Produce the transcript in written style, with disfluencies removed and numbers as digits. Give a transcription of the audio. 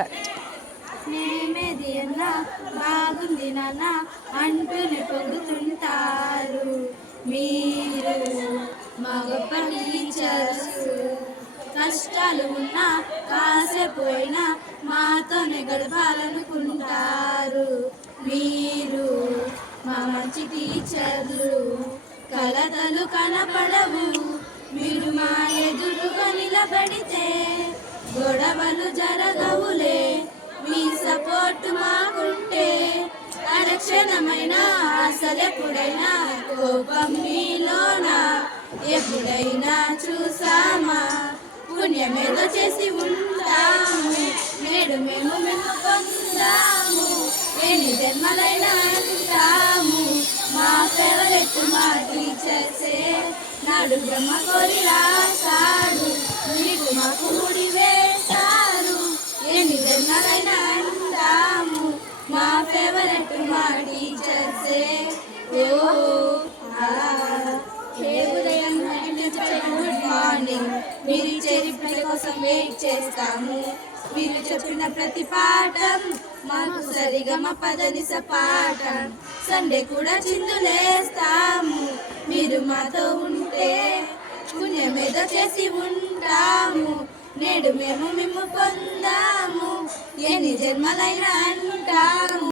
Start. మేమేది అన్నా బాగుంది నాన్న అంటూనే పొగుతుంటారు మీరు మా గొప్ప టీచర్స్. కష్టాలు ఉన్నా కాసేపోయినా మాతోనే గడపాలనుకుంటారు మీరు మా మంచి టీచర్లు. కలతలు కనపడవు మీరు మా ఎదురుగా నిలబడితే, గొడవలు జరగవులే మీ సపోర్ట్ మాకుంటే. అరక్షణమైన అసలెప్పుడైనా కోపం మీలోన ఎప్పుడైనా చూసామా? పుణ్యమేదో చేసి ఉంటాము నేడు మేము మేము పొందాము. ఎన్ని జన్మలైనా అంటాము మా ఫేవరెట్ మా టీచర్సే. నాడు బ్రహ్మ కోరి రాశాడు మీకు మాకు ముడి వేశారు. ఎన్ని జన్మలైనా అంటాము మా ఫేవరెట్ మా టీచర్సే. ఓ ఉదయం గుడ్ మార్నింగ్ మీరు ఇచ్చే రిప్లై కోసం వెయిట్ చేస్తాము. మీరు చెప్పిన ప్రతి పాఠం మాకు సరిగమ పదనిస పాఠం. సండే కూడా చిందులేస్తాము మీరు మాతో ఉంటే. పుణ్యమేదో చేసి ఉంటాము నేడు మేము మేము పొందాము. ఎన్ని జన్మలైనా అంటాము